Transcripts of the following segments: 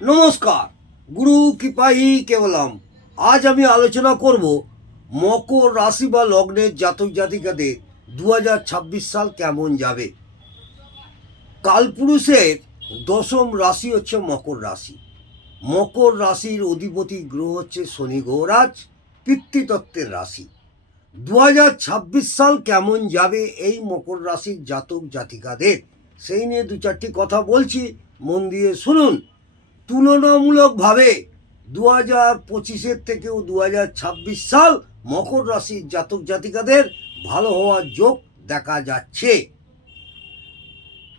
নমস্কার, গুরু কৃপাহি কেবলম। আজ আমি আলোচনা করব মকর রাশি বা লগ্নের জাতক জাতিকাদের 2026 সাল কেমন যাবে। কালপুরুষের দশম রাশি হচ্ছে মকর রাশি। মকর রাশির অধিপতি গ্রহ হচ্ছে শনি গ্রহরাজ, পিতৃতত্ত্বের রাশি। 2026 সাল কেমন যাবে এই মকর রাশির জাতক জাতিকাদের, সেই নিয়ে দু চারটি কথা বলছি, মন দিয়ে শুনুন। তুলনামূলকভাবে 2025-এর থেকেও 2026 সাল মকর রাশির জাতক জাতিকাদের ভালো হওয়ার যোগ দেখা যাচ্ছে।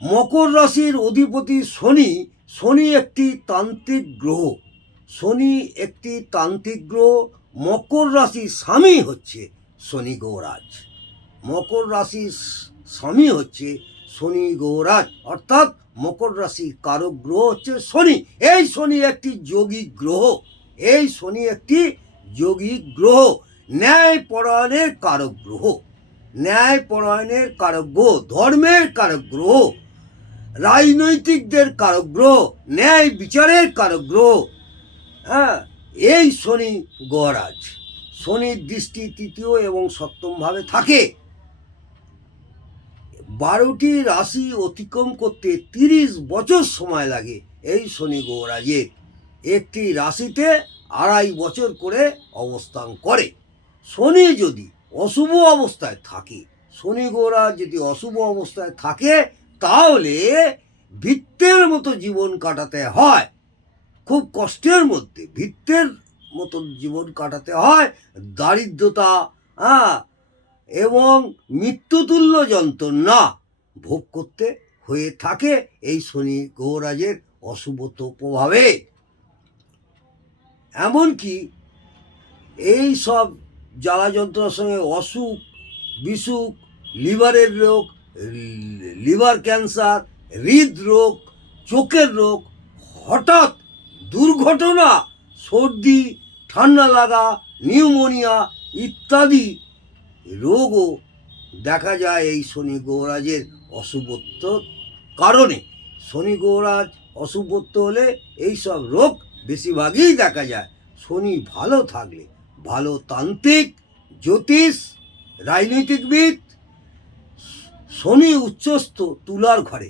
মকর রাশির অধিপতি শনি। শনি একটি তান্ত্রিক গ্রহ। মকর রাশির স্বামী হচ্ছে শনি গ্রহরাজ। মকর রাশির স্বামী হচ্ছে শনি গ্রহরাজ, অর্থাৎ মকর রাশির কারক গ্রহ হচ্ছে শনি। এই শনি একটি যোগিক গ্রহ। ন্যায়পরায়ণের কারক গ্রহ, ধর্মের কারক গ্রহ, রাজনৈতিকদের কারক গ্রহ, ন্যায় বিচারের কারক গ্রহ। এই শনি গ্রহরাজ। শনির দৃষ্টি তৃতীয় এবং সপ্তম ভাবে থাকে। 12টি রাশি অতিক্রম করতে 30 বছর সময় লাগে এই শনি গ্রহরাজের। একটি রাশিতে 2.5 বছর করে অবস্থান করে। শনি যদি অশুভ অবস্থায় থাকে, শনি গ্রহরাজ যদি অশুভ অবস্থায় থাকে, তাহলে ভিত্তের মতো জীবন কাটাতে হয়। খুব কষ্টের মধ্যে ভিত্তের মতো জীবন কাটাতে হয়। দারিদ্রতা এবং মৃত্যুতুল্য যন্ত্রণা ভোগ করতে হয়ে থাকে এই শনি গ্রহরাজের অশুভত্ব প্রভাবে। এমনকি এই সব জ্বালা যন্ত্রণার সঙ্গে অসুখ বিসুখ, লিভারের রোগ, লিভার ক্যান্সার, হৃদরোগ, চোখের রোগ, হঠাৎ দুর্ঘটনা, সর্দি, ঠান্ডা লাগা, নিউমোনিয়া ইত্যাদি রোগও দেখা যায় এই শনি গ্রহরাজের অশুভত্বর কারণে। শনি গ্রহরাজ অশুভত্ব হলে এইসব রোগ বেশিরভাগই দেখা যায়। শনি ভালো থাকলে ভালো তান্ত্রিক, জ্যোতিষ, রাজনৈতিকবিদ। শনি উচ্চস্থ তুলার ঘরে,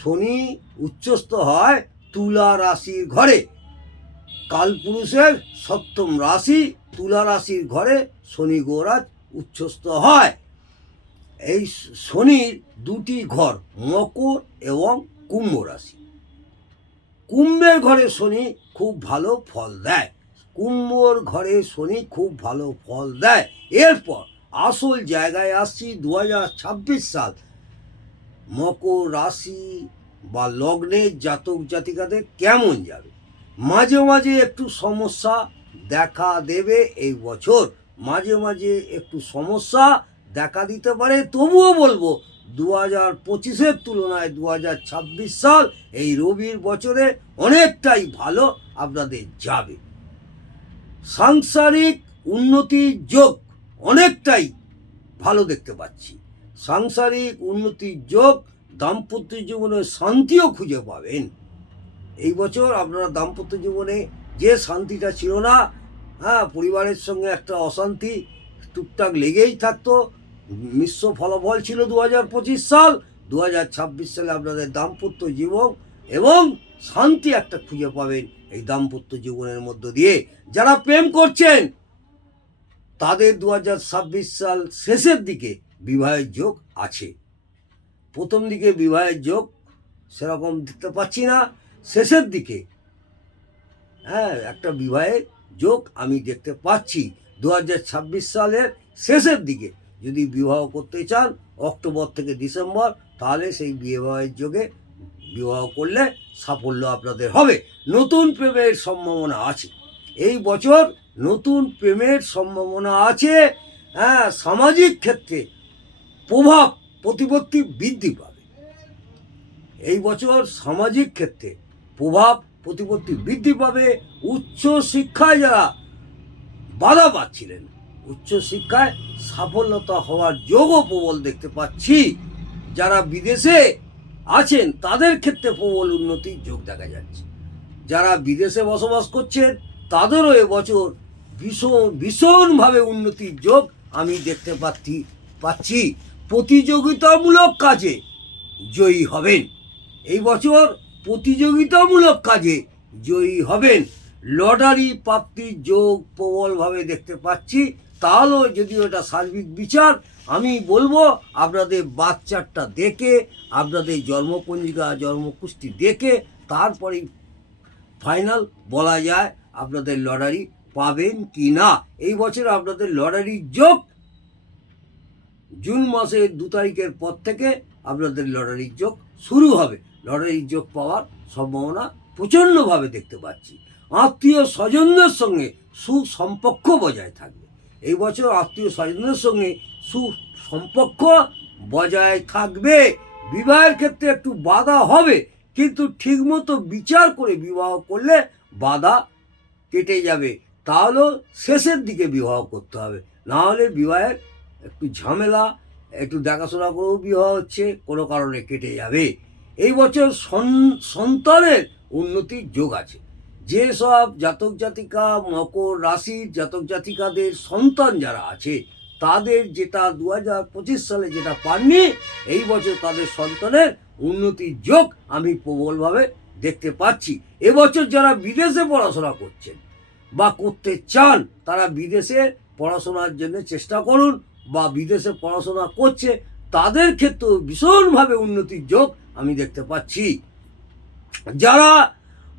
শনি উচ্চস্থ হয় তুলা রাশির ঘরে। কালপুরুষের সপ্তম রাশি তুলা রাশির ঘরে শনি গ্রহরাজ উচ্চস্থ হয়। এই শনির দুটি ঘর, মকর এবং কুম্ভ রাশি। কুম্ভের ঘরে শনি খুব ভালো ফল দেয়। এরপর আসল জায়গায় আসছি 2026 সাল মকর রাশি বা লগ্নের জাতক জাতিকাদের কেমন যাবে। মাঝে মাঝে একটু সমস্যা দেখা দেবে এই বছর, একটু সমস্যা দেখা দিতে পারে। তবুও বলবো 2025-এর তুলনায় 2026 সাল এই রবির বছরে অনেকটাই ভালো আপনাদের যাবে। সাংসারিক উন্নতির যোগ অনেকটাই ভালো দেখতে পাচ্ছি। দাম্পত্য জীবনে শান্তিও খুঁজে পাবেন এই বছর। আপনারা দাম্পত্য জীবনে যে শান্তিটা ছিল না, পরিবারের সঙ্গে একটা অশান্তি টুকটাক লেগেই থাকতো, মিশ্র ফলাফল ছিল 2025 সাল। 2026 সালে আপনাদের দাম্পত্য জীবন এবং শান্তি একটা খুঁজে পাবেন এই দাম্পত্য জীবনের মধ্য দিয়ে। যারা প্রেম করছেন তাদের 2026 সাল শেষের দিকে বিবাহের যোগ আছে। প্রথম দিকে বিবাহের যোগ সেরকম দেখতে পাচ্ছি না, শেষের দিকে একটা বিবাহের যোগ আমি দেখতে পাচ্ছি। 2026 সালের শেষের দিকে যদি বিবাহ করতে চান অক্টোবর থেকে ডিসেম্বর, তাহলে সেই বিবাহের যোগে বিবাহ করলে সাফল্য আপনাদের হবে। নতুন প্রেমের সম্ভাবনা আছে এই বছর, নতুন প্রেমের সম্ভাবনা আছে। সামাজিক ক্ষেত্রে প্রভাব প্রতিপত্তি বৃদ্ধি পাবে এই বছর। সামাজিক ক্ষেত্রে প্রভাব প্রতিপত্তি বৃদ্ধি পাবে। উচ্চ শিক্ষায় যারা বাধা পাচ্ছিলেন, উচ্চ শিক্ষায় সাফল্যতা হওয়ার যোগও প্রবল দেখতে পাচ্ছি। যারা বিদেশে আছেন তাদের ক্ষেত্রে প্রবল উন্নতির যোগ দেখা যাচ্ছে। যারা বিদেশে বসবাস করছেন তাদেরও এবছর ভীষণভাবে উন্নতির যোগ আমি দেখতে পাচ্ছি। প্রতিযোগিতামূলক কাজে জয়ী হবেন। এই বছর প্রতিযোগিতামূলক কাজে জয়ী হবেন। লটারি প্রাপ্তির যোগ প্রবলভাবে দেখতে পাচ্ছি। তাহলেও যদিও এটা সার্বিক বিচার, আমি বলবো আপনাদের বাচ্চাটা দেখে, আপনাদের জন্মপঞ্জিকা জন্মকুষ্টি দেখে তারপরেই ফাইনাল বলা যায় আপনাদের লটারি পাবেন কি না। এই বছর আপনাদের লটারির যোগ জুন মাসের 2 তারিখের পর থেকে আপনাদের লটারির যোগ শুরু হবে। লটারির যোগ পাওয়ার সম্ভাবনা প্রচণ্ডভাবে দেখতে পাচ্ছি। আত্মীয় স্বজনদের সঙ্গে সুসম্পর্ক বজায় থাকবে। এই বছর আত্মীয় স্বজনদের সঙ্গে সুসম্পর্ক বজায় থাকবে। বিবাহের ক্ষেত্রে একটু বাধা হবে, কিন্তু ঠিকমতো বিচার করে বিবাহ করলে বাধা কেটে যাবে। তাহলেও শেষের দিকে বিবাহ করতে হবে, না হলে বিবাহের একটু ঝামেলা, একটু দেখাশোনা করেও বিবাহ হচ্ছে, কোনো কারণে কেটে যাবে। এই বছর সন্তানের উন্নতির যোগ আছে। যেসব জাতক জাতিকা মকর রাশির জাতক জাতিকাদের সন্তান যারা আছে, তাদের যেটা 2025 সালে যেটা পাননি, এই বছর তাদের সন্তানের উন্নতির যোগ আমি প্রবলভাবে দেখতে পাচ্ছি। এবছর যারা বিদেশে পড়াশোনা করছেন বা করতে চান, তারা বিদেশে পড়াশোনার জন্য চেষ্টা করুন, বা বিদেশে পড়াশোনা করছে তাদের ক্ষেত্রেও ভীষণভাবে উন্নতির যোগ আমি দেখতে পাচ্ছি। যারা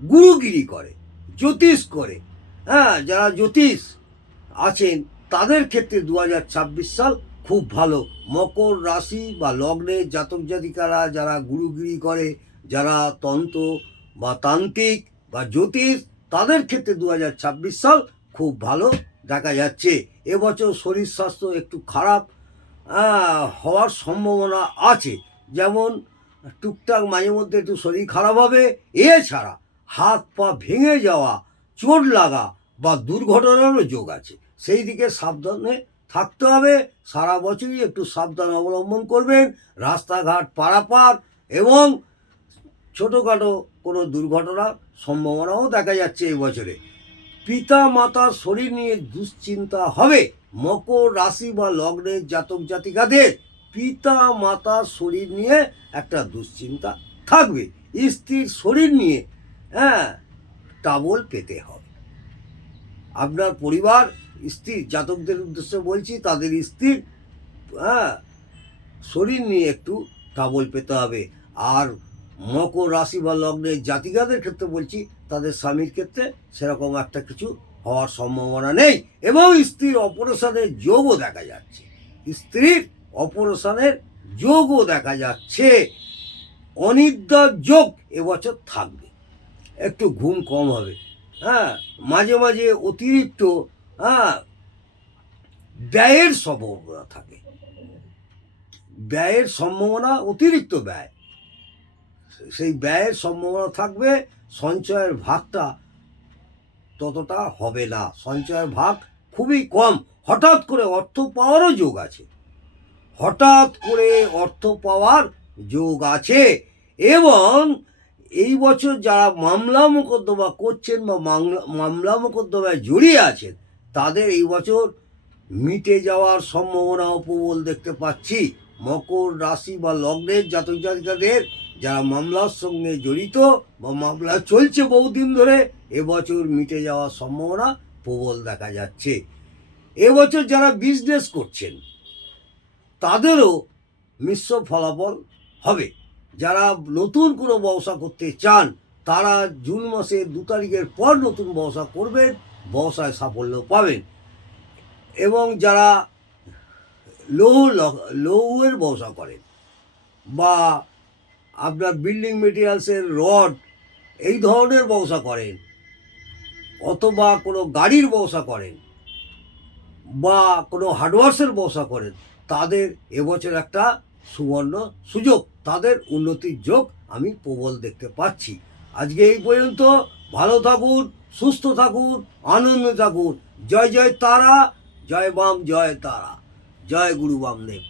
গুরুগিরি করে, জ্যোতিষ করে, যারা জ্যোতিষ আছেন তাদের ক্ষেত্রে 2026 সাল খুব ভালো। মকর রাশি বা লগ্নের জাতক জাতিকারা যারা গুরুগিরি করে, যারা তন্ত্র বা তান্ত্রিক বা জ্যোতিষ, তাদের ক্ষেত্রে 2026 সাল খুব ভালো দেখা যাচ্ছে। এবছর শরীর স্বাস্থ্য একটু খারাপ হওয়ার সম্ভাবনা আছে, যেমন টুকটাক মাঝে মধ্যে একটু শরীর খারাপ হবে। এছাড়া হাত পা ভেঙে যাওয়া, চোট লাগা বা দুর্ঘটনারও যোগ আছে। সেই দিকে সাবধানে থাকতে হবে। সারা বছরই একটু সাবধান অবলম্বন করবেন। রাস্তাঘাট পারাপার এবং ছোটোখাটো কোনো দুর্ঘটনার সম্ভাবনাও দেখা যাচ্ছে এই বছরে। পিতা মাতার শরীর নিয়ে দুশ্চিন্তা হবে। মকর রাশি বা লগ্নের জাতক জাতিকাদের পিতা মাতার শরীর নিয়ে একটা দুশ্চিন্তা থাকবে। স্ত্রীর শরীর নিয়ে টাবল পেতে হবে। আপনার পরিবার, স্ত্রী জাতকদের উদ্দেশ্যে বলছি, তাদের স্ত্রীর শরীর নিয়ে একটু টাবল পেতে হবে। আর মকর রাশি বা লগ্নের জাতিকাদের ক্ষেত্রে বলছি, তাদের স্বামীর ক্ষেত্রে সেরকম একটা কিছু হওয়ার সম্ভাবনা নেই। এবং স্ত্রীর অপারেশনের যোগও দেখা যাচ্ছে। স্ত্রীর অপারেশনের যোগও দেখা যাচ্ছে। অনিদ্রার যোগ এবছর থাকবে। একটু ঘুম কম হবে। মাঝে মাঝে অতিরিক্ত ব্যয়ের সম্ভাবনা থাকে। ব্যয়ের সম্ভাবনা, অতিরিক্ত ব্যয়, সেই ব্যয়ের সম্ভাবনা থাকবে। সঞ্চয়ের ভাগটা ততটা হবে না। সঞ্চয়ের ভাগ খুবই কম। হঠাৎ করে অর্থ পাওয়ারও যোগ আছে। হঠাৎ করে অর্থ পাওয়ার যোগ আছে। এবং এই বছর যারা মামলা মোকদ্দমা করছেন বা মামলা মোকদ্দমায় জড়িয়ে আছেন, তাদের এই বছর মিটে যাওয়ার সম্ভাবনাও প্রবল দেখতে পাচ্ছি। মকর রাশি বা লগ্নের জাতক জাতিকাদের যারা মামলার সঙ্গে জড়িত বা মামলা চলছে বহুদিন ধরে, এবছর মিটে যাওয়ার সম্ভাবনা প্রবল দেখা যাচ্ছে। এবছর যারা বিজনেস করছেন তাদেরও মিশ্র ফলাফল হবে। যারা নতুন কোনো ব্যবসা করতে চান, তারা জুন মাসের 2 তারিখের পর নতুন ব্যবসা করবেন, ব্যবসায় সাফল্য পাবেন। এবং যারা লৌহের ব্যবসা করেন বা আপনার বিল্ডিং মেটেরিয়ালসের রড, এই ধরনের ব্যবসা করেন, অথবা কোনো গাড়ির ব্যবসা করেন বা কোনো হার্ডওয়ার্সের ব্যবসা করেন, তাদের এবছর একটা সুবর্ণ সুযোগ, তাদের উন্নতির যোগ আমি প্রবল দেখতে পাচ্ছি। আজকে এই পর্যন্ত। ভালো থাকুন, সুস্থ থাকুন, আনন্দে থাকুন। জয় জয় তারা, জয় বাম, জয় তারা, জয় গুরু বামদেব।